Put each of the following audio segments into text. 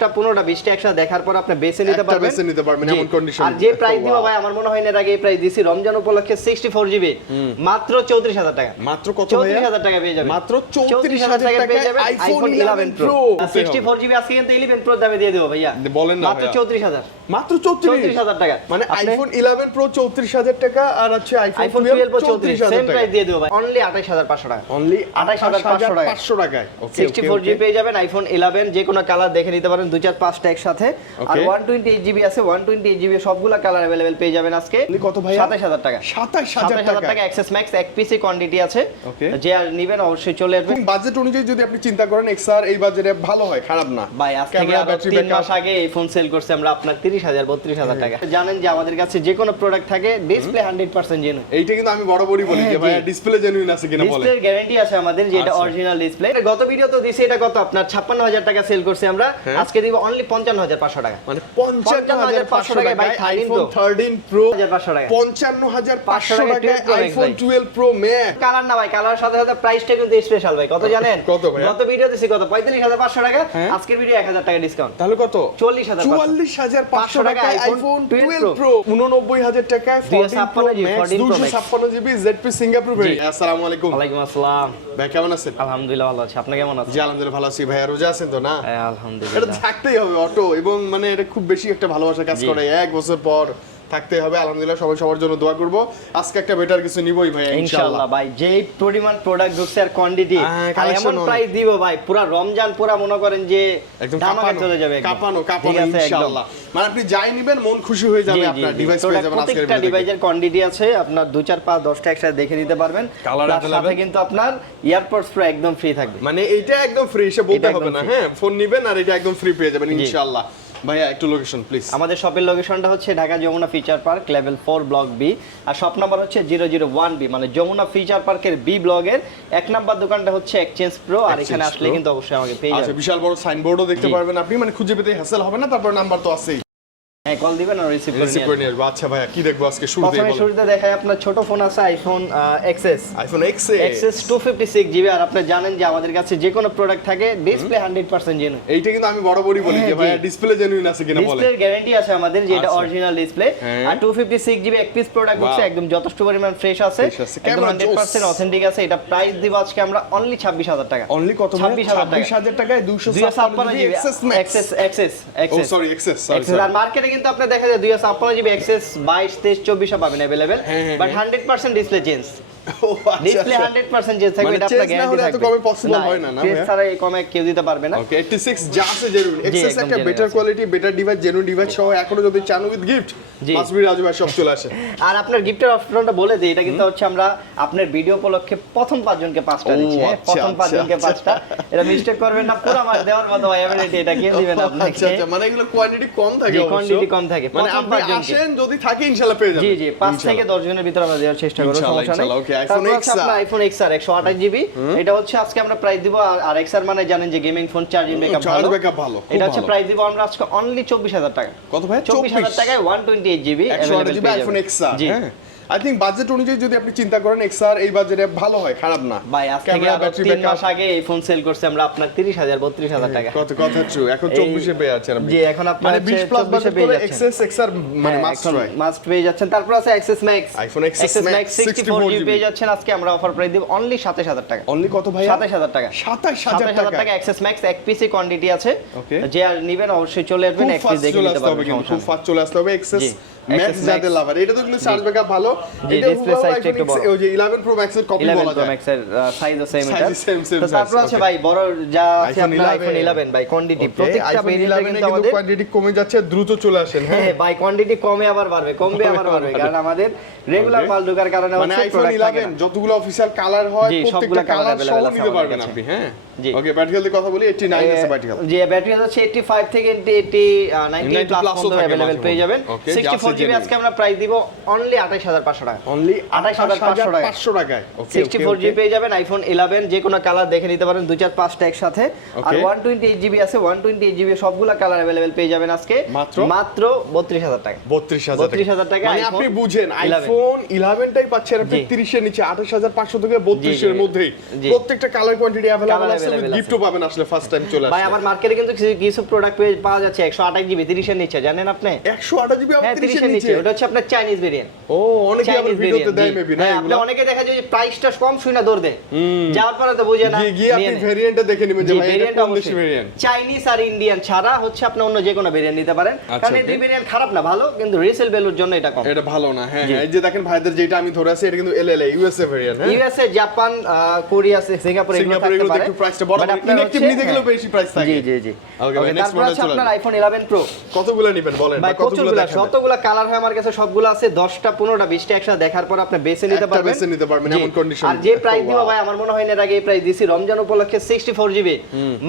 10টা 15টা 20টা একসাথে দেখার পর আপনি বেছে নিতে একটা পারবেন। বেছে নিতে পারবেন এমন কন্ডিশন। আর যে প্রাইস দিব ভাই আমার মনে হয় না এর আগে এই প্রাইস দিছি রমজান উপলক্ষে 64 জিবি মাত্র 34000 টাকা। মাত্র কত ভাইয়া? 34000 টাকা পেয়ে যাবেন। মাত্র 34000 টাকায় পেয়ে যাবেন আইফোন 11 প্রো। 64 জিবি আজকে কিন্তু 11 প্রো দামে দিয়ে দেব ভাইয়া। বলেন না মাত্র 34000। মাত্র 34000 টাকা। মানে আইফোন 11 প্রো 34000 টাকা আর আছে আইফোন 12 34000 সেম টাকা। প্রাইস দিয়ে দেব ভাই। অনলি 28500 টাকা। অনলি 28500 টাকায়। ওকে 64 জিবি পেয়ে যাবেন আইফোন 11 যে কোনো কালার দেখে নিতে পারেন 2 4 5টা একসাথে। আর 128 জিবি আছে 128 জিবি সবগুলা কালার अवेलेबल পেয়ে যাবেন আজকে। কত ভাই? 27000 টাকা। 27000 টাকা এক্সএস ম্যাক্স এক পিসি কোয়ান্টিটি আছে। ওকে যে আর নিবেন অবশ্যই চলে আসবেন। বাজেট অনুযায়ী যদি আপনি চিন্তা করেন এক্সআর এই বাজেটে ভালো হয়, খারাপ না ভাই আজ থেকে 3 মাস আগে এই ফোন সেল করছে আমরা আপনার 30000 32000 টাকা। জানেন যে আমাদের কাছে যে কোনো প্রোডাক্ট থাকে ডিসপ্লে 100% জেনুইন। এইটা কিন্তু আমি বরাবরই বলি যে ভাই ডিসপ্লে জেনুইন আছে কিনা বলেন। ডিসপ্লের গ্যারান্টি আছে আমাদের যে এটা অরিজিনাল ডিসপ্লে। গত ভিডিও তো দিছি এটা কত আপনার 56000 টাকা সেল করছি আমরা। আজকে দিব অনলি 55500 টাকা। মানে 55500 টাকায় ভাই আইফোন 13 প্রো 55500 টাকা। 55500 টাকায় আইফোন 12 প্রো ম্যাক্স। কালার না ভাই, কালার সাথে সাথে প্রাইসটা কিন্তু স্পেশাল ভাই। কত জানেন? কত ভাই? গত ভিডিও দিছি কত 45500 টাকা। আজকের ভিডিও 1000 টাকা ডিসকাউন্ট। তাহলে কত? 44500 টাকায় আইফোন 12 প্রো 89000 টাকায় 14 pro max 256 GB ZP Singapore ভাই। আসসালামু আলাইকুম। ওয়ালাইকুম আসসালাম। ভাই কেমন আছেন? আলহামদুলিল্লাহ ভালো আছি। আপনি কেমন আছেন? জি আলহামদুলিল্লাহ ভালো আছি। ভাই রোজা আছেন তো না? হ্যাঁ এটা আলহামদুলিল্লাহ। থাকতেই হবে অটো, এবং মানে এটা খুব বেশি একটা ভালোবাসা কাজ করে। এক বছর পর থাকতে হবে। আলহামদুলিল্লাহ সবাই সবার জন্য দোয়া করব। আজকে একটা বেটার কিছু নিবই ভাই ইনশাআল্লাহ ভাই। যেই পরিমাণ প্রোডাক্ট ঢুকছে আর কোয়ান্টিটি এমন প্রাইস দিব ভাই পুরো রমজান পুরো মনে করেন যে একদম ধামাকা চলে যাবে। কাপানো ইনশাআল্লাহ। মানে আপনি যাই নেবেন মন খুশি হয়ে যাবে, আপনার ডিভাইস পেয়ে যাবেন আজকের প্রত্যেকটা ডিভাইসের কোয়ান্টিটি আছে আপনার 2 4 5 10টা একসাথে দেখে নিতে পারবেন। তার সাথে কিন্তু আপনার ইয়ারপডস প্রো একদম ফ্রি থাকবে। মানে এইটা একদম ফ্রি, সে বলতে হবে না। হ্যাঁ ফোন নেবেন আর এটা একদম ফ্রি পেয়ে যাবেন ইনশাআল্লাহ। ভাইয়া একটু লোকেশন প্লিজ। আমাদের শপের লোকেশনটা হচ্ছে Dhaka Jamuna future park level 4 block B, আর শপ নাম্বার হচ্ছে 001 বি, মানে যমুনা ফিচার পার্কের বি ব্লকের 1 নাম্বার দোকানটা হচ্ছে এক্সচেঞ্জ প্রো। আর এখানে আসলে কিন্তু অবশ্যই আমাকে পেয়ে যাবেন। আচ্ছা বিশাল বড় সাইনবোর্ডও দেখতে পারবেন আপনি, মানে খুঁজে পেতে হ্যাসেল হবে না। তারপর নাম্বার তো আছেই, হ্যাঁ কল দিবেন আর রিসিভ করে নিয়ে আসবেন। আচ্ছা ভাইয়া কি দেখবো আজকে শুরুতে? প্রথমে শুরুতে দেখাই আপনার ছোট ফোন আছে iPhone XS. IPhone XS 256 GB. আর আপনি জানেন যে আমাদের কাছে যে কোনো প্রোডাক্ট থাকে ডিসপ্লে 100% জেনুইন। এইটা কিন্তু আমি বরাবরই বলি যে ভাই ডিসপ্লে জেনুইন আছে কিনা বলেন। ডিসপ্লের গ্যারান্টি আছে আমাদের যে এটা অরিজিনাল ডিসপ্লে। আর 256 জিবি এক পিস প্রোডাক্ট হচ্ছে একদম যথেষ্ট পরিমাণ ফ্রেশ আছে, একদম 100% অথেন্টিক আছে। এটা প্রাইস দিব আজকে আমরা অনলি 26000 টাকা। অনলি কত? 26000 টাকায় 256 জিবি এক্সএস। ও সরি এক্সএস। আর মার্কেটে কিন্তু আপনি দেখা যায় 256 জিবি এক্সএস 22 23 24 পাবেন available, but 100% display change. Display 100% change থাকবে, এটা আপনার গ্যারান্টি থাকবে। এত কমে পসিবল হয় না না ভাই, ছাড়া এই কমে কেউ দিতে পারবে না। ওকে 86 যা আছে জেনুইন এক্সএস একটা better quality better device genuine device সহ এখনো যদি চান with gift must be Raju ভাই সব চলে আসে। আর আপনার গিফটের অপশনটা বলে দেই, এটা কিন্তু হচ্ছে আমরা আপনার ভিডিও উপলক্ষে প্রথম 5 জনকে 5টা দিচ্ছি। প্রথম 5 জনকে 5টা, এটা মিস্টেক করবেন না, পুরো মাস দেওয়ার মতো অ্যাবিলিটি এটা কে দিবেন আপনাকে। আচ্ছা মানে এগুলো কোয়ান্টিটি কম থাকে, অবশ্য কোয়ান্টিটি কম থাকে। মানে আপনি আসেন যদি থাকে ইনশাআল্লাহ পেয়ে যাবেন। জি 5 থেকে 10 জনের ভিতরে আমরা দেওয়ার চেষ্টা করব, সমস্যা নেই। ওকে আইফোন XR 128 জিবি, এটা হচ্ছে আজকে আমরা প্রাইস দিব। আর XR মানে জানেন যে গেমিং ফোন, চার্জিং ব্যাকআপ ভালো। এটা হচ্ছে প্রাইস দিব আমরা আজকে অনলি 24000 টাকা। কত ভাই? 24000 টাকায় 128 জিবি 128 জিবি আইফোন XR। হ্যাঁ আই থিং বাজেট অনুযায়ী যদি আপনি চিন্তা করেন এক্সআর এই বাজেটে ভালো হয়, খারাপ না। ভাই আজ থেকে 3 মাস আগে এই ফোন সেল করছে আমরা আপনার 30000 32000 টাকা। কত কথা ট্রু, এখন 24 এ পেয়ে যাচ্ছেন আপনি। জি এখন আপনার মানে 20 প্লাস বাজেট করে এক্সএস এক্সআর মানে মাস্ট পেয়ে যাচ্ছেন। তারপর আছে XS max, iPhone XS max 64 GB পেয়ে যাচ্ছেন আজকে আমরা অফার প্রাইস দিব অনলি 27000 টাকা। অনলি কত ভাই? 27000 টাকা। 27000 টাকা এক্সএস ম্যাক্স এক পিসি কোয়ান্টিটি আছে। যে আর নিবেন অবশ্যই চলে আসবেন, এক পিস দেখে নিতে পারবেন। খুব ফাস্ট চলে আসতে হবে এক্সএস ম্যাক্স যাদের লাভার। এটা তো কিন্তু চার্জ ব্যাকআপ ভালো। এটা ডিসপ্লে সাইজটা একটু বড়। ওই যে 11 প্রো ম্যাক্স এর কপি বলা যায়। 11 প্রো ম্যাক্স এর সাইজও সেম এটা। তো তারপর আছে ভাই বড় যা আছে আপনার আইফোন 11 ভাই কোয়ান্টিটি প্রত্যেকটা ভেরিয়েন্টে কিন্তু আমাদের কোয়ান্টিটি কমে যাচ্ছে, দ্রুত চলে আসেন। হ্যাঁ ভাই কোয়ান্টিটি কমে আবার বাড়বে, কমবে আবার বাড়বে, কারণ আমাদের রেগুলার মাল ঢোকার কারণে মানে আইফোন 11 যতগুলো অফিশিয়াল কালার হয় প্রত্যেকটা কালার সহ নিতে পারবেন আপনি। হ্যাঁ ওকে ব্যাটারি হেলথের কথা বলি 89 আছে ব্যাটারি হেলথ। জি ব্যাটারি হেলথ হচ্ছে 85 থেকে 90 প্লাস পর্যন্ত अवेलेबल পেয়ে যাবেন। 64 জিবি আজকে আমরা প্রাইস দিব অনলি 28500 টাকা। অনলি 28500 টাকায়। ওকে 64 জিবি পেয়ে যাবেন আইফোন 11 যে কোনো কালার দেখে নিতে পারেন 2 4 5টা একসাথে। আর 128 জিবি আছে, 128 জিবি সবগুলা কালার अवेलेबल পেয়ে যাবেন আজকে মাত্র 32000 টাকা। 32000 টাকা মানে আপনি বুঝেন আইফোন 11 টাই পাচ্ছেন আপনি 30 এর নিচে 28500 থেকে 32 এর মধ্যেই। প্রত্যেকটা কালার কোয়ান্টিটি अवेलेबल আছে, available গিফটও পাবেন আসলে ফার্স্ট টাইম চলে আসলে ভাই আমার মার্কেটে কিন্তু কিছু প্রোডাক্ট পাওয়া যাচ্ছে 128 জিবি 30 এর নিচে, জানেন আপনি? 128 জিবি হ্যাঁ 30 এর নিচে, ওটা হচ্ছে আপনার চাইনিজ ভেরিয়েন্ট। ও অনেকে আবার ভিডিওতে দেয় মেবি না আপনি এগুলো। অনেকে দেখা যায় যে প্রাইসটা কম শুনে দৌড় দেয়, যাওয়ার পরে তো বুঝে না, গিয়ে আপনি ভেরিয়েন্টটা দেখে নেবেন যে ভাই এটা ভেরিয়েন্ট কোন দেশি ভেরিয়েন্ট। চাইনিজ আর ইন্ডিয়ান ছাড়া হচ্ছে আপনি অন্য যে কোনো ভেরিয়েন্ট নিতে পারেন, কারণ এই দুই ভেরিয়েন্ট খারাপ না, ভালো, কিন্তু রিসেল ভ্যালুর জন্য এটা কম। এটা ভালো না, হ্যাঁ হ্যাঁ। এই যে দেখেন ভাইদের যেটা আমি ধরে আছি এটা কিন্তু এলএলএ ইউএসএ ভেরিয়েন্ট, হ্যাঁ ইউএসএ, জাপান, কোরিয়া, সিঙ্গাপুর এগুলো সিঙ্গাপুরে থাকতে এগুলো পারে, একটু প্রাইসটা বড়, বাট আপনার ইনঅ্যাকটিভ নিতে গেলেও বেশি প্রাইস থাকে। জি জি জি। ওকে ভাই নেক্সট তারপর মডেল আছে চলে আপনার আইফোন 11 প্রো। কতগুলো নেবেন বলেন ভাই বা কতগুলো কতগুলো, দেখেন? যতগুলো কালার হয় আমার কাছে সবগুলো আছে, 10টা 15টা 20টা একসাথে দেখার পর আপনি বেছে নিতে একটা পারবেন, বেছে নিতে পারবেন জি। এমন কন্ডিশন। আর যে প্রাইস দিব ভাই আমার মনে হয় না এর আগে এই প্রাইস দিছি, রমজান উপলক্ষে 64 জিবি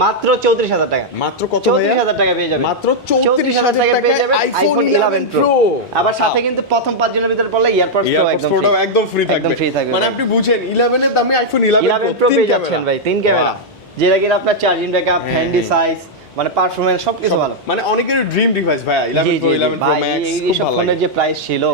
মাত্র 34000 টাকা। মাত্র কত ভাইয়া? 34000 টাকা পেয়ে যাবেন, মাত্র 34000 টাকা পেয়ে টাকায় যাবেন আইফোন 11 প্রো। আবার সাথে কিন্তু প্রথম 5 জনের ভিতরে পড়লে ইয়ারপডস তো এয়ারপডস একদম প্রোটাও একদম ফ্রি থাকবে। একদম ফ্রি থাকবে মানে ভাই। আপনি বুঝেন 11 এর দামে আইফোন 11 11 প্রো প্রো পেয়ে যাচ্ছেন ভাই, 3 ক্যামেরা, যেটা কিনা আপনার চার্জিং ব্যাকআপ, হ্যান্ডি সাইজ, মানে পারফরম্যান্স সবকিছু ভালো। মানে অনেকেরই ড্রিম ডিভাইস ভাই 11 প্রো 11 প্রো ভাই ম্যাক্স এই খুব সব ভালো ফোনের লাগে। যে প্রাইস ছিল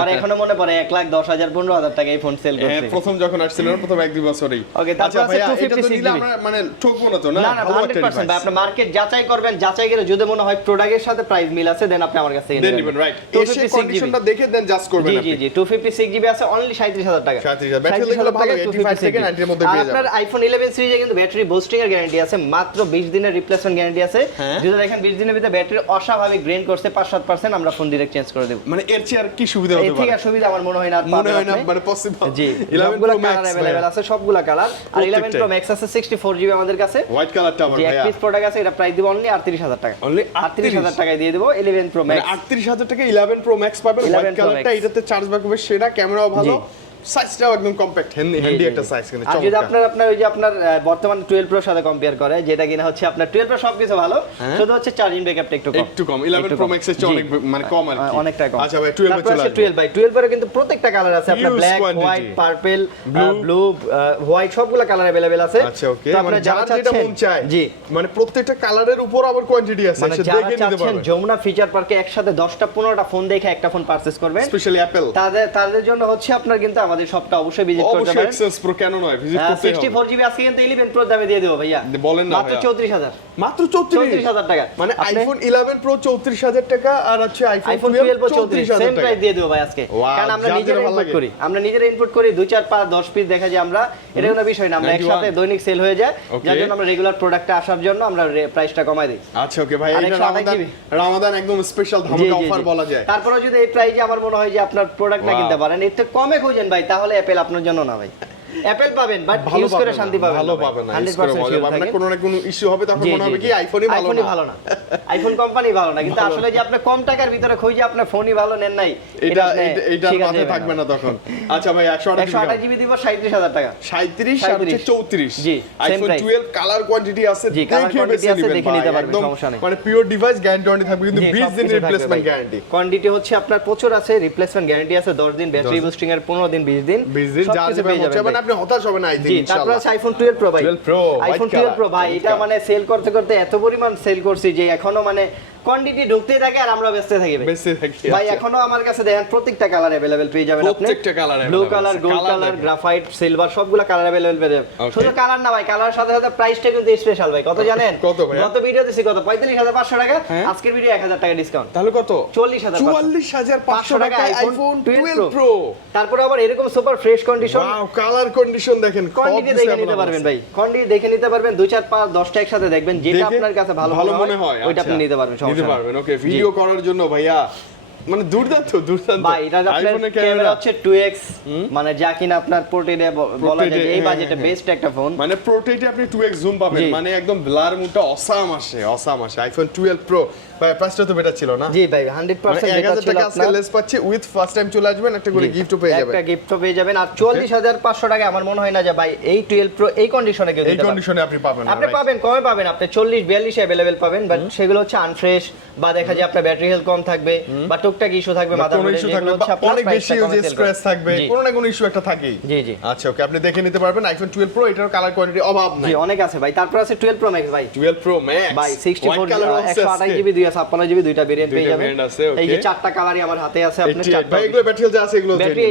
আর এখনো মনে পড়ে 1,10,000 15,000 টাকা এই ফোন সেল হ্যাঁ করছে। প্রথম যখন আসছিল প্রথম 1-2 বছরই। ওকে, তারপর আচ্ছা আছে ভাইয়া এটা তো 256 নিলে GB আমরা মানে ঠকবো না তো না? না না ভালো একটা 100% ভাই, ডিভাইস আপনি মার্কেট যাচাই করবেন, যাচাই করে যদি মনে হয় প্রোডাক্টের সাথে প্রাইস মিল আছে দেন আপনি আমার কাছ থেকে দেন নেবেন, রাইট। এসে 256 GB কন্ডিশনটা দেখে দেন জাজ করবেন জি আপনি। জি জি 256 জিবি আছে অনলি 37000 টাকা। 37,000 ব্যাটারি দেখলে ভালো 85 থেকে 90 এর মধ্যে পেয়ে যাবেন। আপনার আইফোন 11 সিরিজে কিন্তু ব্যাটারি বুস্টিং এর গ্যারান্টি আছে, মাত্র 20 দিনের রিপ্লেসমেন্ট গ্যারান্টি আছে। যদি দেখেন 20 দিনের ভিতরে ব্যাটারি অস্বাভাবিক ড্রেন করছে 5-7%, আমরা ফোন ডাইরেক্ট চেঞ্জ করে দেব। মানে এর চেয়ে আর কি সুবিধা হতে এই থেকে পারে? আর সুবিধা আমার মনে হয় না, আর মনে পাবেন হয় না আপনি। মানে পসিবল। জি 11 সবগুলা প্রো কালার ম্যাক্স अवेलेबल আছে, সবগুলা কালার। আর 11 প্রো ম্যাক্স আছে 64 জিবি আমাদের কাছে, হোয়াইট কালারটা আবার যে এক ভাইয়া পিস প্রোডাক্ট আছে, এটা প্রাইস দিব অনলি 38000 টাকা। অনলি 38000 টাকায় দিয়ে দেব 11 প্রো মানে ম্যাক্স। 38000 টাকা 11 প্রো ম্যাক্স পাবেন। 11 হোয়াইট Pro কালারটা, Max। এটাতে চার্জ ব্যাকআপ সেরা, ক্যামেরাও ভালো, জি। সাইজটাও একদম কম্প্যাক্ট হ্যান্ডি একটা সাইজ কিন্তু আর যদি চমৎকার। আপনার ওই যে আপনার বর্তমান 12 প্রোর সাথে কম্পেয়ার করে, যেটা কিনা হচ্ছে আপনার 12 প্রো সবকিছু ভালো, শুধু হচ্ছে চার্জিং ব্যাকআপটা একটু কম। একটু কম 11 প্রো ম্যাক্স এর চেয়ে অনেক মানে কম আর কি। অনেকটা কম। আচ্ছা ভাই 12 এ তারপর চলে আছে আসবে। 12 ভাই, 12 এর কিন্তু প্রত্যেকটা কালার আছে, আপনার Huge black, quantity। White, purple, blue, white, সবগুলা কালার अवेलेबल আছে। আচ্ছা ওকে, তো মানে আপনারা যারা যেটা চাচ্ছেন- মন চায় জি, মানে প্রত্যেকটা কালারের উপর আবার কোয়ান্টিটি আছে, মানে সেটা যারা দেখে নিতে চাচ্ছেন পারবেন। যমুনা ফিচার পার্কে একসাথে 10টা 15টা ফোন দেখে একটা ফোন পারচেজ করবেন, স্পেশালি অ্যাপল, তাদের জন্য হচ্ছে আপনার কিন্তু আমাদের শপটা অবশ্যই ভিজিট করতে অবশ্যই পারেন। এক্সেস প্রো কেন নয়, ভিজিট করতে হবে। 64 জিবি আজকে কিন্তু 11 প্রো দামে দিয়ে দেবো ভাইয়া, বলেন না মাত্র ভাইয়া। 34000। মাত্র 34,000 টাকা, মানে আপনি- আইফোন 11 প্রো 34,000 টাকা আর হচ্ছে আইফোন আইফোন 12 প্রো 34,000 34 সেম টাকা। প্রাইস দিয়ে দেবো ভাই আজকে, Wow, কারণ আমরা যার নিজেরা যেটা ভালো ইনপুট লাগে। করি, আমরা নিজেরা ইনপুট করি 2 4 5 10 পিস দেখা যায় আমরা, এটা কোনো বিষয় না, আমরা 91 একসাথে দৈনিক সেল হয়ে যায়, Okay. যার জন্য আমরা রেগুলার প্রোডাক্টে আসার জন্য আমরা প্রাইসটা কমাই দিই। আচ্ছা ওকে ভাই, আর এটা 128 রমাদান GB রমাদান একদম স্পেশাল জি, ধামাকা জি, অফার জি। বলা যায়। তারপরে যদি এই প্রাইসে আমার মনে হয় যে আপনার প্রোডাক্ট না Wow. কিনতে পারেন, এর থেকে কমে খুঁজেন ভাই, তাহলে অ্যাপেল আপনার জন্য না ভাই। অ্যাপেল পাবেন বাট ভালো ইউজ করে পাবেন শান্তি না, পাবেন ভালো না ভাই। পাবেন না, 100% ইউজ করে sure আপনার থাকেন। কোনো না কোনো ইস্যু হবে, তখন জি, মনে হবে জি, কি জি। আইফোনই আইফোনই ভালো ভালো না। না, আইফোন কোম্পানি ভালো না, কিন্তু আসলে যে আপনি কম টাকার ভিতরে খুঁজে আপনার ফোনই ভালো নেন নাই, এটা আপনি এইটার শিকার মাথায় যাবেন থাকবে না তখন। আচ্ছা ভাই 128 জিবি দিব 37000 টাকা। 37 আর হচ্ছে 34 জি, iPhone same price। 12 colour quantity আছে, জি, colour দেখে quantity বেছে আছে, নিবেন দেখে ভাই, নিতে পারবেন, একদম সমস্যা নেই। মানে পিওর ডিভাইস গ্যারান্টি থাকবে কিন্তু জি, 20 দিন সবকিছু থাকবে রিপ্লেসমেন্ট ভাই। গ্যারান্টি। কোয়ান্টিটি হচ্ছে আপনার প্রচুর আছে, রিপ্লেসমেন্ট গ্যারান্টি আছে 10 দিন, ব্যাটারি বুস্টিং এর 15 দিন 20 দিন 20 দিন যা সবকিছু যাবে পেয়ে যাবেন মানে ভাই। আপনি হতাশ হবেন না এই দিন জি, তারপর ইনশাআল্লাহ। আছে আইফোন 12 প্রো ভাই, 12 Pro, iPhone white 12 pro color, ভাই, এটা চমৎকার। মানে সেল করতে করতে এত পরিমাণ সেল করছি যে এখনো মানে কোয়ান্টিটি ঢুকতেই থাকে আর আমরা বেচতে থাকি ভাই। বেঁচে থাকি, ভাই আচ্ছা। এখনো আমার কাছে দেখেন প্রত্যেকটা কালার अवेलेबल পেয়ে যাবেন আপনি, প্রত্যেকটা colour ব্লু available কালার, আছে। গোল্ড Colour কালার, দেখেন। গ্রাফাইট, সিলভার সবগুলা কালার अवेलेबल পেয়ে যাবেন। Okay. শুধু কালার না ভাই, কালার সাথে সাথে প্রাইসটা কিন্তু স্পেশাল ভাই, কত জানেন? কত ভাই? গত ভিডিও দিছি কত 45500 টাকা, হ্যাঁ। আজকের ভিডিও 1000 টাকা ডিসকাউন্ট, তাহলে কত? 44500 টাকা আইফোন 12 প্রো। তারপরে আবার এরকম super fresh condition, wow, colour condition দেখেন, কোয়ান্টিটি সব দেখে কিছু নিতে available পারবেন আছে। ভাই, কোয়ান্টিটি দেখে নিতে পারবেন, 2 4 5 10টা একসাথে দেখবেন, যেটা দেখে আপনার কাছে ভালো মনে হয় ওইটা আচ্ছা। আপনি নিতে পারবেন, সমস্যা নিতে নেই। পারবেন, ওকে। জি। ভিডিও করার জন্য ভাইয়া মানে দুর্দান্ত দুর্দান্ত ভাই এটা আপনার আইফোনের ক্যামেরা হচ্ছে 2x, মানে যা কিনা আপনার পোর্ট্রেটে বলা যায় যে এই হ্যাঁ, বাজেটে হ্যাঁ। বেস্ট একটা ফোন। মানে প্রোটেটে আপনি 2x জুম পাবেন, জি। মানে একদম ব্লার মুডটা অসাম আসে আইফোন 12 প্রো। ভাই প্রাইসটা তো বেটার ছিল না? জি ভাই মানে 100% বেটার 1000 ছিল টাকা আজকে আপনার। লেস পাচ্ছি, উইথ ফার্স্ট টাইম চলে আসবেন একটা করে জি, গিফটও পেয়ে যাবেন। একটা গিফটও পেয়ে যাবেন, আর 44500 টাকা আমার মনে হয় না যে ভাই এই 12 প্রো এই কন্ডিশনে কেউ এই দিতে পারবে। কন্ডিশনে আপনি পাবেন না, আপনি right? পাবেন, কমে পাবেন, আপনি 40 42 अवेलेबल পাবেন, বাট সেগুলো হচ্ছে আনফ্রেশ বা দেখা যায় আপনার ব্যাটারি হেলথ কম থাকবে বা টুকটাক ইস্যু থাকবে কোনো মাদারবোর্ডে, ইস্যু যেগুলো থাকবে হচ্ছে বা আপনার অনেক বেশি প্রাইসটা যে কমে সেল স্ক্র্যাচ করে। থাকবে, জি। কোনো না কোনো ইস্যু একটা থাকেই। জি, জি। আচ্ছা ওকে, আপনি দেখে নিতে পারবেন আইফোন 12 প্রো, এটার কালার কোয়ান্টিটি অভাব নাই। জি, অনেক আছে ভাই। তারপর আছে 12 প্রো ম্যাক্স ভাই। 12 প্রো ম্যাক্স ভাই 64 128 জিবি 256 জিবি দুইটা ভেরিয়েন্ট পেয়ে যাবেন। এই যে চারটা কালারই আমার হাতে আছে আপনার চারটা। ভাই এগুলো ব্যাটারি যা আছে এগুলো ব্যাটারি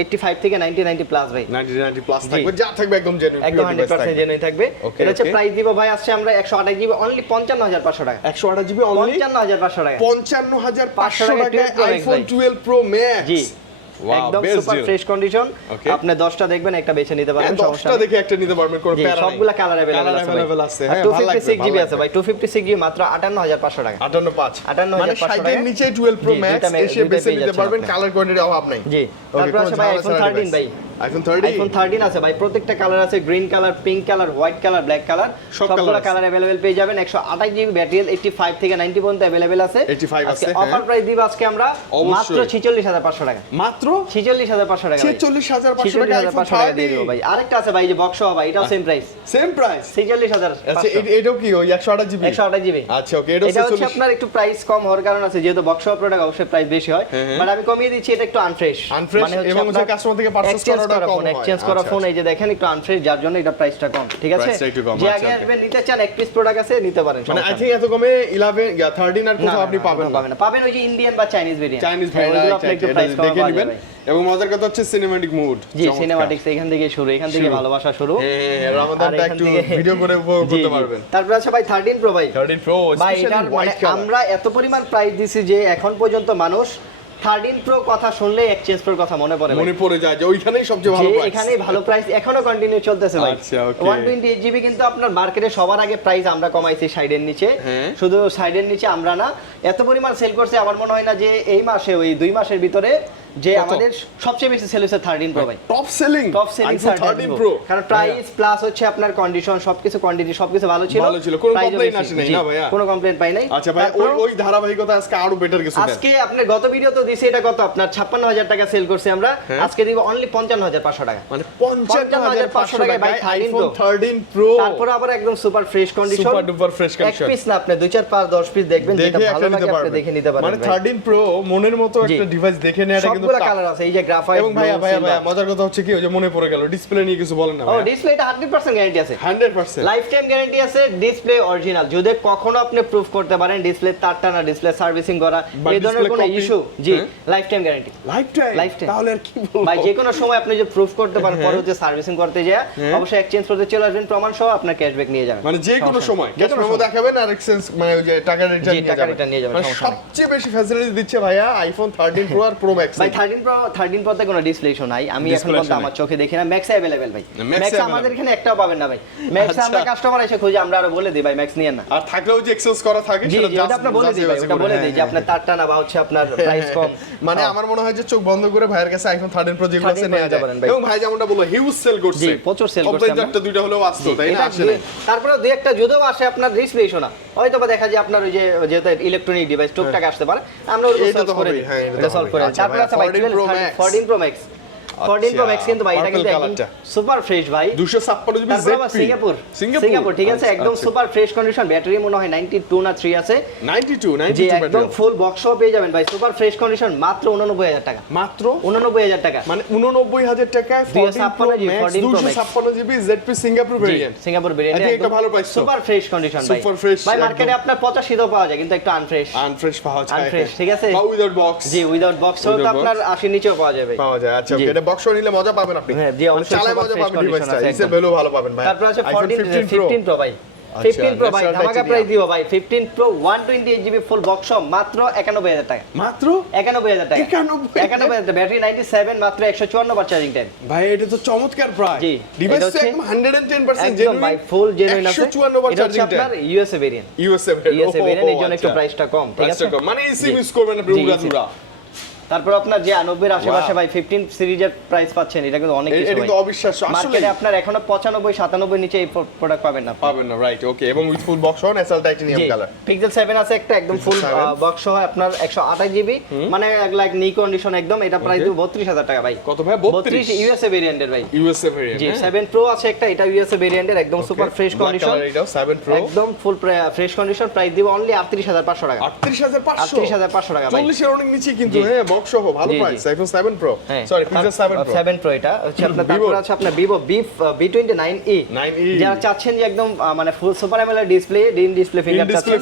85 থেকে 90 প্লাস ভাই। 90 প্লাস থাকবে, যা থাকবে একদম জেনুইন, একদম 100% জেনুইন থাকবে। Okay, এটা হচ্ছে okay. প্রাইস দিব ভাই আসছে আমরা 128 জিবি অনলি 55500 টাকা। 128 জিবি অনলি 55500 টাকা। 55500 টাকায় 12 Pro Max আইফোন ভাই। 12 প্রো ম্যাক্স। জি, একদম সুপার ফ্রেশ কন্ডিশন। Okay. আপনি 10টা দেখবেন, একটা বেছে নিতে পারেন, সমস্যা 10টা নেই। দেখে একটা নিতে পারবেন, কোনো জি, প্যারা নাই। সবগুলা কালার अवेलेबल আছে ভাই। আছে, আর হ্যাঁ, 256 জিবি আছে ভাই, 256 জিবি মাত্র 58500 টাকা। 58.5 মানে 58,500 60 এর নিচে 12 প্রো জি, ম্যাক্স দুইটা এসে দুইটা বেছে পেয়ে নিতে যাচ্ছেন পারবেন, আপনি। কালার কোয়ান্টিটি অভাব নাই। জি, তারপর আছে ভাই আইফোন 13 ভাই। আইফোন 13 আইফোন 13 আছে ভাই, প্রত্যেকটা কালার আছে, green colour, pink colour, white colour, black colour, সব সবগুলো colour আছে। কালার अवेलेबल পেয়ে যাবেন। 128 জিবি ব্যাটারি, 85 থেকে 90 পর্যন্ত अवेलेबल আছে। 85 আজকে আছে, অফার হ্যাঁ। প্রাইস দিব আজকে আমরা অবশ্যই। মাত্র 46500 টাকা। মাত্র 46500 টাকা ভাই। 46500 টাকা আইফোন 46500 টাকা দিয়ে দেব ভাই। আরেকটা আছে ভাই, যে বক্স সহ ভাই, এটাও সেম প্রাইস, সেম প্রাইস। 46500। আচ্ছা এটাও কি ওই 128 জিবি? 128 জিবি। আচ্ছা ওকে, এটা এটা হচ্ছে 40 আপনার একটু প্রাইস কম হওয়ার কারণ আছে, যেহেতু বক্স সহ প্রোডাক্ট অবশ্যই প্রাইস বেশি হয়, হ্যাঁ, হ্যাঁ। বাট আমি কমিয়ে দিচ্ছি, এটা একটু আনফ্রেশ। Unfresh এবং হচ্ছে কাস্টমার থেকে পারচেজ করাটা কম হয়। এক্সচেঞ্জ করা আচ্ছা, ফোন এই যে দেখেন একটু আনফ্রেশ, যার জন্য এটা প্রাইসটা কম, ঠিক আছে? প্রাইসটা একটু কম, যে আচ্ছা, আগে okay. আসবেন নিতে চান, এক পিস প্রোডাক্ট আছে, নিতে পারেন, মানে আই সমস্যা থিংক এত কমে 11 ইয়া 13 আর নেই। কোথাও না, আপনি না, পাবেন না। পাবেন না, পাবেন ওই যে ইন্ডিয়ান বা চাইনিজ ভেরিয়েন্ট। চাইনিজ ওইগুলো আপনি একটু প্রাইস কম দেখে নেবেন। এবং মজার কথা হচ্ছে সিনেম্যাটিক মোড। জি, সিনেমাটিক্স এখান থেকে শুরু, এখান থেকে ভালোবাসা শুরু। হ্যাঁ, রমাদানটা আর এখান একটু থেকে- ভিডিও করে উপভোগ জি, করতে জি। পারবেন। তারপর আছে ভাই 13 প্রো ভাই। 13 প্রো ভাই স্পেশালি এটার মানে হোয়াইট কালার। আমরা এত পরিমাণ প্রাইস দিছি যে এখন পর্যন্ত মানুষ 13 প্রো কথা শুনলে এক্সচেঞ্জ প্রোর কথা মনে পড়ে ভাই। মনে পড়ে যায় যে ওইখানেই সবচেয়ে ভালো যে প্রাইস। এখানেই ভালো প্রাইস এখনো কন্টিনিউ চলতেছে ভাই। আচ্ছা, okay. 128 জিবি কিন্তু আপনার মার্কেটে সবার আগে প্রাইস আমরা কমাইছি সাইডের নিচে, হ্যাঁ। শুধু সাইডের নিচে আমরা না, এত পরিমাণ সেল করছে, আমার মনে হয় না যে এই মাসে ওই 2 মাসের ভিতরে যে কত? আমাদের সবচেয়ে বেশি সেল হচ্ছে 13 প্রো ভাই। টপ সেলিং আইফোন 13 প্রো, কারণ প্রাইস প্লাস হচ্ছে আপনার কন্ডিশন, সবকিছু কোয়ান্টিটি সবকিছু ভালো ছিল, ভালো ছিল, কোনো Price ও complaint বেশি। আসে নাই জি, না ভাইয়া? কোনো কমপ্লেইন পাই নাই। আচ্ছা ভাই, তারপর ওই ধারাবাহিকতা আজকে আরো বেটার কিছু দেন। আজকে আপনার গত ভিডিও তো দিছি, এটা কত আপনার 56000 টাকা সেল করছি আমরা, হ্যাঁ। আজকে দিব অনলি 55500 টাকা। মানে 55,500 টাকায় ভাই 13 আইফোন Pro। 13 প্রো তারপর আবার একদম super fresh condition, super duper fresh এক কন্ডিশন। পিস না, আপনি 2 4 5 10 পিস দেখবেন, যেটা দেখে ভালো একটা লাগে নিতে আপনি পারবেন, দেখে নিতে পারেন মানে ভাই। 13 প্রো মনের মতো জি। একটা ডিভাইস দেখে নেওয়াটা কিন্তু সবগুলো tough। কালার আছে, এই যে গ্রাফাইট, এবং ভাইয়া মজার কথা হচ্ছে কি, ওই যে মনে পড়ে গেল ডিসপ্লে নিয়ে কিছু বলেন না ও ভাইয়া? ডিসপ্লেটা 100% গ্যারান্টি আছে, 100% লাইফ টাইম গ্যারান্টি আছে, ডিসপ্লে অরিজিনাল, যদি কখনো আপনি প্রুফ করতে পারেন ডিসপ্লে তার টানা, ডিসপ্লে সার্ভিসিং করা, বা এই ধরনের display কোনো copy, ইস্যু, জি হ্যাঁ। Life time guarantee. Lifetime Lifetime। তাহলে আর কি বলবো ভাই যে কোনো সময় আপনি যে প্রুফ করতে পারেন, হ্যাঁ। পরে হচ্ছে সার্ভিসিং করতে যায় হ্যাঁ। অবশ্যই এক্সচেঞ্জ করতে চলে আসবেন, প্রমাণ সহ আপনার ক্যাশব্যাক নিয়ে যাবেন, মানে যে কোনো সমস্যা সময় নেই। ক্যাশ যে কোনো মেমো সময়। দেখাবেন আর এক্সচেঞ্জ মানে ওই যে টাকা জি, রিটার্ন টাকা return নিয়ে যাবেন, মানে সমস্যা নেই। সবচেয়ে বেশি ফ্যাসিলিটি দিচ্ছে ভাইয়া আইফোন 13 প্রো আর প্রো ম্যাক্স। ভাই 13 প্রোতে কোনো ডিসপ্লে ইস্যু নাই, আমি এখন Display পর্যন্ত issue আমার নাই। চোখে দেখি না। ম্যাক্স अवेलेबल ভাই, Max ম্যাক্স available। আমাদের এখানে একটাও পাবেন না ভাই। ম্যাক্স আচ্ছা। আমরা কাস্টমার এসে খুঁজে আমরা আরো বলে দিই ভাই ম্যাক্স নিয়ে না। আর থাকলেও যে এক্সচেঞ্জ করা থাকে জি সেটা জি, ওটা আপনি বলে দিই ভাই, ওটা বলে দিই যে আপনার তারটা না বা হচ্ছে আপনার প্রাইস কম। মানে আমার মনে হয় যে চোখ বন্ধ করে ভাইয়ের কাছে আইফোন 13 প্রো যেগুলো আছে 13 নেওয়া নিতে যায়। পারেন ভাই। এবং ভাই যেমনটা বললো হিউজ সেল করছে, জি, প্রচুর sell করছে কমপ্লেইন আমরা। একটা দুইটা হলেও আসতো তাই না, এটা আসে না? তারপরে দুই একটা যদিও আসে আপনার ডিসপ্লে ইস্যু না, হয়তো বা দেখা যায় আপনার ওই যে যেহেতু ইলেকট্রনিক ডিভাইস টুকটাক আসতে পারে, আমরা ওটা এইটা তো সলভ করে হবেই, দিই, হ্যাঁ, এটা তো এটা সলভ হবেই। করে দিই। আচ্ছা তারপরে ভাই, আছে ভাই 14 Pro Max। 14 pro max. 14 pro max কিন্তু ভাই এটা Purple কিন্তু একদম কালারটা। সুপার ফ্রেশ ভাই। 256 জিবি তারপর আবার ZP সিঙ্গাপুর ঠিক আছে, আচ্ছা, একদম আচ্ছা। সুপার ফ্রেশ কন্ডিশন, ব্যাটারি মনে হয় 92 না 3 আছে, 92 যে 92 একদম ব্যাটারি ফুল বক্স সহ পেয়ে যাবেন ভাই, সুপার ফ্রেশ কন্ডিশন, মাত্র 89000 টাকা। মাত্র 89000 টাকা মানে 89000 টাকায় 14 pro 256 max 14 Pro Max। 256 GB ZP Singapore variant. Singapore variant, I think একটা ভালো price তো। সুপার ফ্রেশ কন্ডিশন ভাই। Super fresh, ভাই একদম। মার্কেটে আপনার 85 দাও পাওয়া যায়, কিন্তু একটু আনফ্রেশ। আনফ্রেশ পাওয়া যায়, Unfresh, ঠিক আছে? বা উইদাউট বক্স জি, উইদাউট বক্স তো Without আপনার 80 নিচেও পাওয়া যাবে। পাওয়া যায়। আচ্ছা জি। ওকে, এটা বক্স নিলে মজা পাবেন আপনি। হ্যাঁ, জি, মানে অবশ্যই চালায় super মজা fresh পাবেন condition ডিভাইসটা, আছে ইসে একদম। ভ্যালু ভালো পাবেন ভাই। তারপর আছে iPhone 15 প্রো ভাই। 15 প্রো ভাই, Natural ধামাকা Titanium। প্রাইস দিব ভাই। 15 প্রো 128 জিবি ফুল বক্স সহ মাত্র 91000 টাকা। মাত্র 91000 টাকা। 91,000 91000 ব্যাটারি 97, মাত্র 154 বার চার্জিং টাইম। ভাই এটা তো চমৎকার প্রাইস। জি, ডিভাইস এটা তো হচ্ছে একদম 110% একদম জেনুইন ভাই ফুল জেনুইন আছে। 154 বার এটা হচ্ছে চার্জিং আপনার USA variant. USA USA variant, এর জন্য একটু প্রাইসটা কম, ঠিক আছে? মানে ইসি মিস করবেন আপনি জি, উড়াধুরা। তারপর আপনার যে 90 আশেপাশে ভাই 15 সিরিজের প্রাইস পাচ্ছেন, এটা কিন্তু অনেক কিছু এটা ভাই। কিন্তু অবিশ্বাস্য আসলে মার্কেটে আপনার এখনো 95 97 নিচে এই প্রোডাক্ট পাবেন না। পাবেন না, রাইট, ওকে। এবং with full box on SL titanium colour. Pixel 7 আছে একটা একদম ফুল বক্স সহ আপনার 128 জিবি, মানে লাইক নি কন্ডিশন একদম। এটা প্রাইস 32000 টাকা ভাই। কত ভাই? 32 ইউএসএ ভেরিয়েন্টের ভাই। USA variant. জি 7 প্রো আছে একটা, এটা ইউএসএ ভেরিয়েন্টের একদম সুপার ফ্রেশ কন্ডিশন। এটাও 7 প্রো একদম ফুল ফ্রেশ কন্ডিশন। প্রাইস দিব অনলি 38500 টাকা। 38500 38500 টাকা ভাই। 40 এর অনেক নিচে কিন্তু, হ্যাঁ, বক্স সহ ভালো price. IPhone 7 pro, sorry pixel 7 pro. 7 pro এটা হচ্ছে আপনার। তারপর আছে আপনার ভিভো V29e। 9e যারা চাচ্ছেন যে একদম মানে full super AMOLED display, in display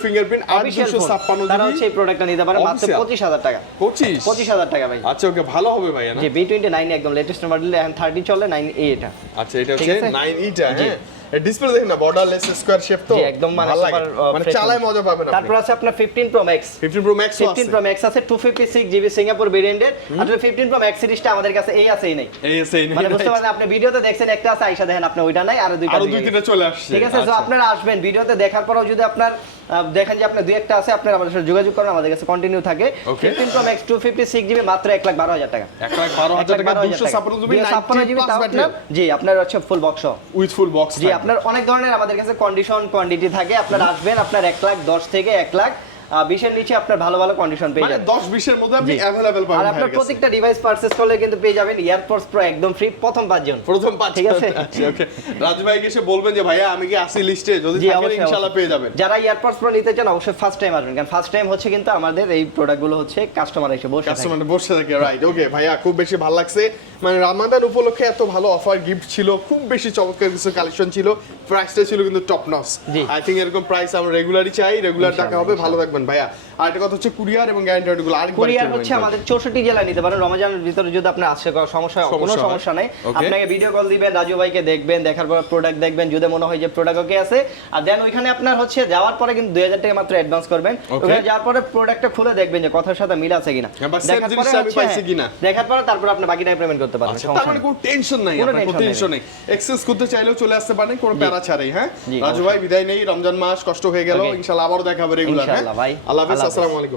fingerprint আর 256 তারা জিবি। হচ্ছে এই প্রোডাক্টটা নিতে পারে মাত্র 25000 টাকা। 25000 টাকা ভাই। আচ্ছা, ওকে, ভালো হবে ভাই না? জি V29 একদম লেটেস্ট মডেল, এখন 30 চলে 9e এটা। আচ্ছা, এটা হচ্ছে 9e টা, হ্যাঁ। এই ডিসপ্লে দেখেন না, বর্ডারলেস স্কয়ার শেপ তো, জি একদম মানে ভালো লাগে, মানে চালায় মজা পাবেন আপনি। তারপর আছে আপনার 15 pro max. 15 pro max 15 pro max আছে 256 জিবি সিঙ্গাপুর ভেরিয়েন্টের। আসলে 15 প্রো ম্যাক্স সিরিজটা আমাদের কাছে এই আছেই নাই। মানে বুঝতে পারছেন, আপনি ভিডিওতে দেখছেন একটা আছে, আইসা দেখেন আপনি ওইটা নাই, আর দুইটা চলে আসছে। ঠিক আছে। তো আপনারা আসবেন, ভিডিওতে দেখার পরেও যদি আপনার দেখেন যে আপনার দুই একটা আছে, আপনারা আমাদের সাথে যোগাযোগ করেন, আমাদের কাছে কন্টিনিউ থাকে। 15 প্রো ম্যাক্স 256 জিবি মাত্র 1,12,000 টাকা। 1,12,000 টাকা 256 জিবি 90 প্লাস ব্যাটারি। জি আপনার হচ্ছে full box with full box. জি আপনার অনেক ধরনের আমাদের কাছে কন্ডিশন কোয়ান্টিটি থাকে। আপনারা আসবেন, আপনার 1,10,000 থেকে 1,20,000 এর নিচে আপনার ভালো ভালো কন্ডিশন পেয়ে যাবেন। 10-20 এর মধ্যে আপনি अवेलेबल পাবেন। আর আপনার প্রত্যেকটা ডিভাইস পারচেজ করলে কিন্তু পেয়ে যাবেন এয়ারপডস প্রো একদম ফ্রি প্রথম 5 জন। ঠিক আছে। আচ্ছা, ওকে। রাজু ভাই এসে বলবেন যে ভাইয়া আমি কি আসি লিস্টে, যদি থাকেন ইনশাআল্লাহ পেয়ে যাবেন। যারা এয়ারপডস প্রো নিতে চান অবশ্যই ফার্স্ট টাইম আসবেন, কারণ ফার্স্ট টাইম হচ্ছে কিন্তু আমাদের এই প্রোডাক্টগুলো হচ্ছে কাস্টমার এসে বসে থাকে। কাস্টমার বসে থাকে, রাইট, ওকে। ভাইয়া খুব বেশি ভালো লাগছে, মানে রমাদান উপলক্ষে এত ভালো অফার গিফট ছিল, খুব বেশি চমৎকার কিছু কালেকশন ছিল, প্রাইসটা ছিল কিন্তু টপ নচ। আই থিং এরকম প্রাইস আমরা রেগুলারই চাই, রেগুলার টাকা হবে। ভালো থাকবেন ভাইয়া। আর একটা কথা হচ্ছে কুরিয়ার এবং গ্যারান্টি গুলো আরেকবার কুরিয়ার হচ্ছে আমাদের 64 জেলা নিতে পারেন। রমজানের ভিতরে যদি আপনার আসে সমস্যা, কোনো সমস্যা নাই, আপনাকে ভিডিও কল দিবেন, রাজু ভাইকে দেখবেন, দেখার পর প্রোডাক্ট দেখবেন, যদি মনে হয় যে প্রোডাক্ট ওকে আছে, আর দেন ওইখানে আপনার হচ্ছে যাওয়ার পরে কিন্তু 2000 টাকা মাত্র অ্যাডভান্স করবেন। ওখানে যাওয়ার পরে প্রোডাক্টটা খুলে দেখবেন যে কথার সাথে মিল আছে কিনা, দেখার পরে আমি পাইছি কিনা, দেখার পরে তারপর আপনি বাকি টাকা পেমেন্ট করতে পারবেন। তার মানে কোনো টেনশন নাই, আপনার কোনো টেনশন নেই, এক্সেস করতে চাইলেও চলে আসতে পারেন, কোনো প্যারা ছাড়াই। হ্যাঁ রাজু ভাই, বিদায় নেই, রমজান মাস কষ্ট হয়ে গেল, ইনশাআল্লাহ আবারও দেখা হবে রেগুলার। হ্যাঁ, আল্লাহ হাফেজ, আসসালামু আলাইকুম।